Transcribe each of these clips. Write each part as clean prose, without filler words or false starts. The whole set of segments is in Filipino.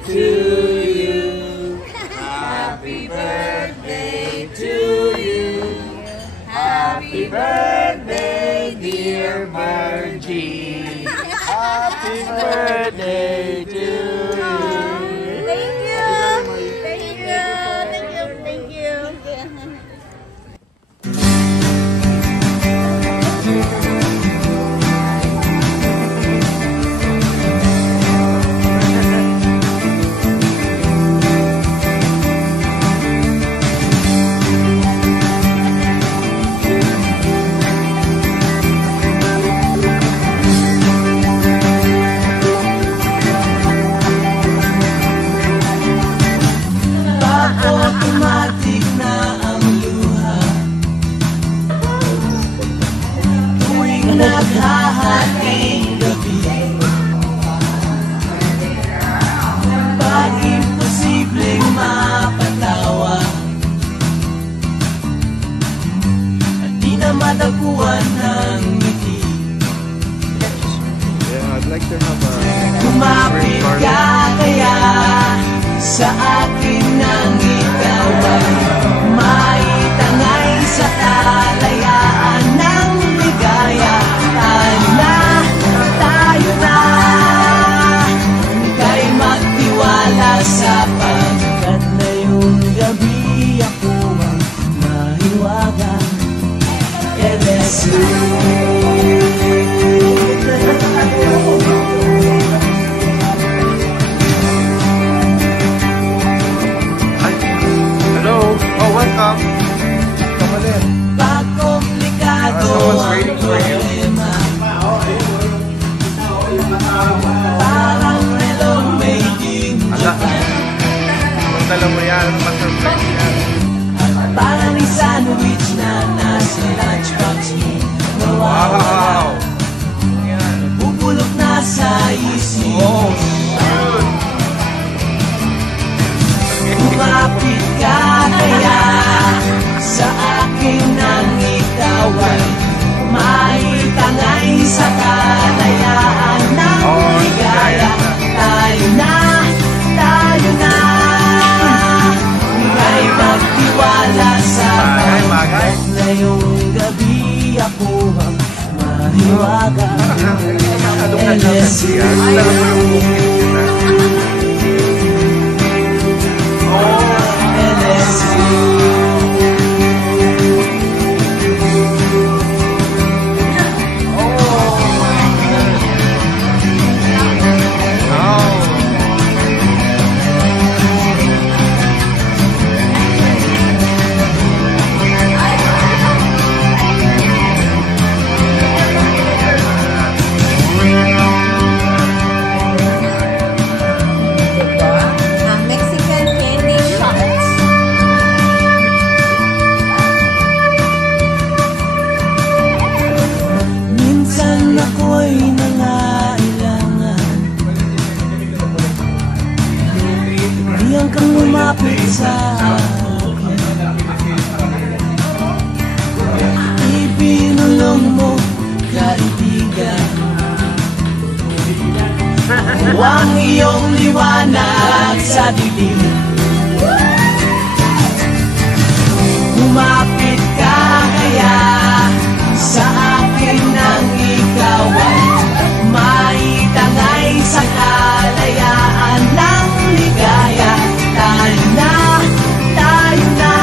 to you. Happy birthday to you. Happy birthday, dear Virgie. Happy birthday to you. Thank you. Thank you. Thank you. Thank you. Automatic na ang luha tuwing naghahating gabi. Pag imposibleng mapatawa at di na madapuan ng ngiti. Yeah, I'd like to have a Kumapit ka kaya sa akin nang ikaw ay maitangay sa kalayaan ng ligaya. Tayo na, kay magtiwala sapagkat ngayong gabi ako ang mahiwaga. LSU. welcome. Come on in. Someone's waiting for you. Ala, magdala mo yan. Mag-surprise yan. Parang sandwich na nasa lunchbox mo. Wow! Pupulok na sa isip. Oh, Lumapit ka kaya sa akin nang ikaw ay maitangay sa kalayaan ng ligaya. Tayo na, kay magtiwala sa pagkat ngayong gabi ako ang mahiwaga. LSU. Ako'y nangailangan diyan kang lumapit sa akin. Ibinulong mo, kaibigan, ang iyong liwanag sa dilim. Lumapit ka kaya sa akin nang ikaw ay maitangay sa kalayaan ng ligaya. Tayo na,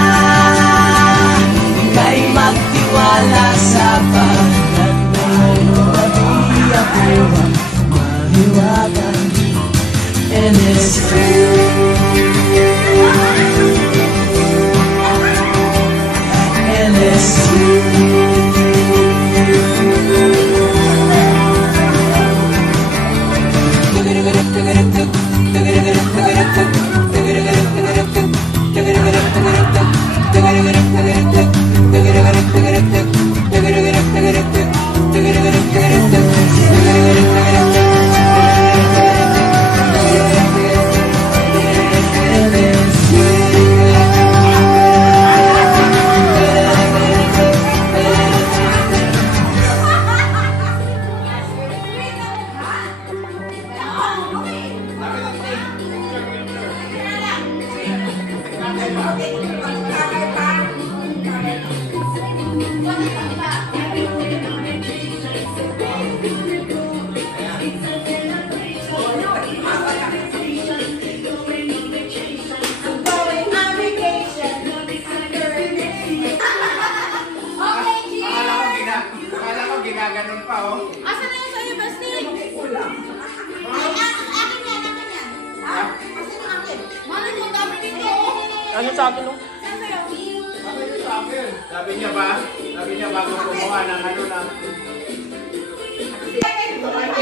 kay magtiwala sa pagkat ngayong gabi ako ang mahiwaga. LSU. Ganun pa, oh. Asa na yung sa'yo, Basti? Ay, akin yan. Ha? Asa na akin? Malay mo, dami dito. Ano sa akin, no? Saan sa'yo? Sa akin. Sabi niya ba? Sabi niya bago kumuha ng ano na. August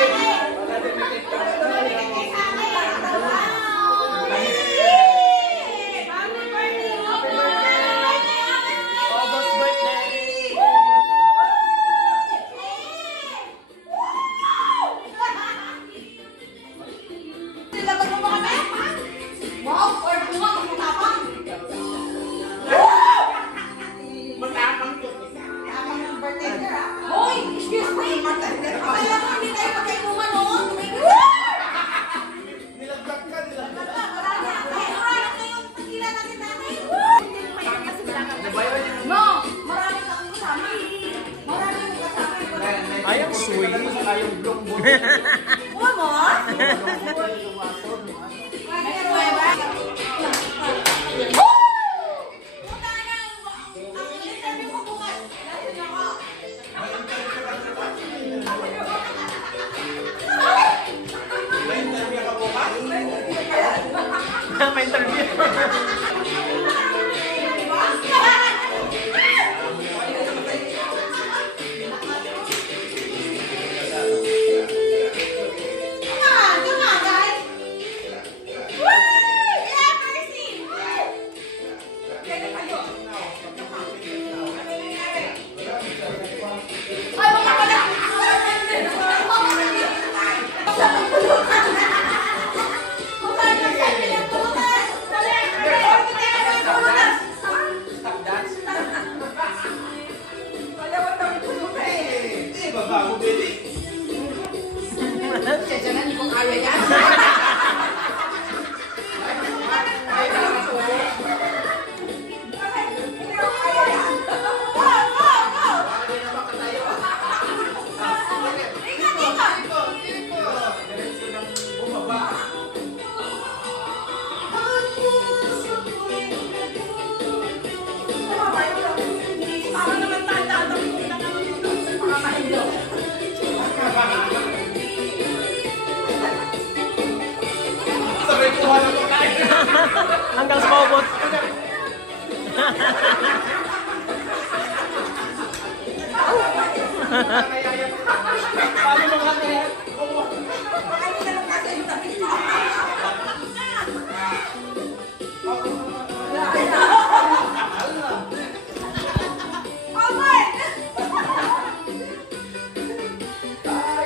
birthday! Hoy, excuse me. Akala ko hindi tayo magkainuman, no? Nilagdag ka, nilagdag. No, marami kang kasama. Marami kang kasama. I am sweet. Yung blong mo. Uwa mo? May prueba? Puta na! Ang interview ko bukas. Nasaan ako? May interview ka bukas? May interview. Come on, guys. Woo! Yeah, Mercy. Kaya kayo. Ay, mga pala. Hindi, babago, baby. Sabay kuha na ko tayo. Hanggang sa maubot. Paano mo nga kaya?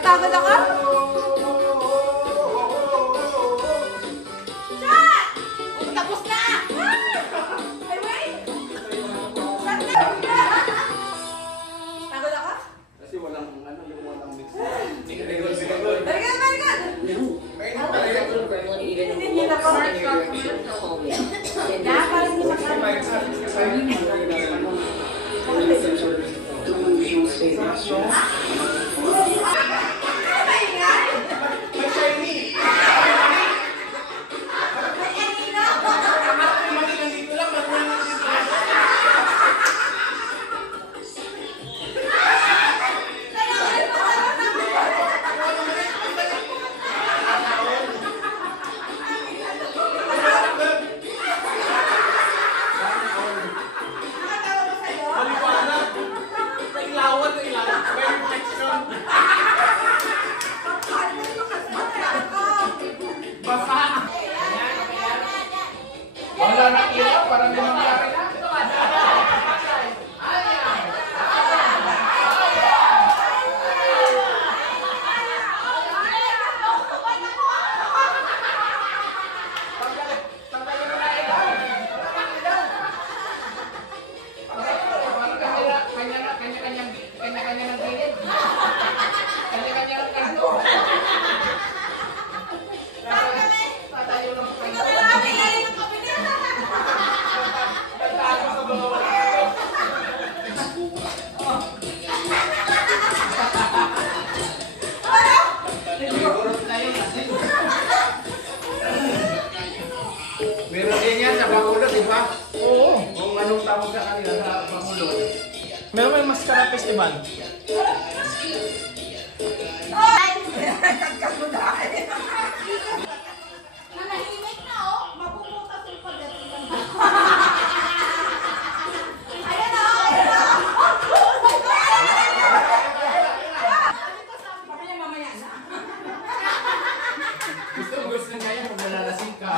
Takot ako? Shot! Tapos na! Ay, wait! Shot na! Takot ako? Kasi walang ano, yung walang mix. Hindi ka nagawin sila good. Very good, very good! Hindi na po. Yeah, parang hindi Maliwanag. May ilawan, may ilawan. May reflection. Bacolod, di ba? Oo. Kung anong tawag sa kanila sa Bacolod. Meron may Mascara Festival. Nanahimik na oh. Mapuputas yung pagdating. Ayan na, ayan na. Sabi niya mamaya na. Gusto niya yan kung malalasing ka.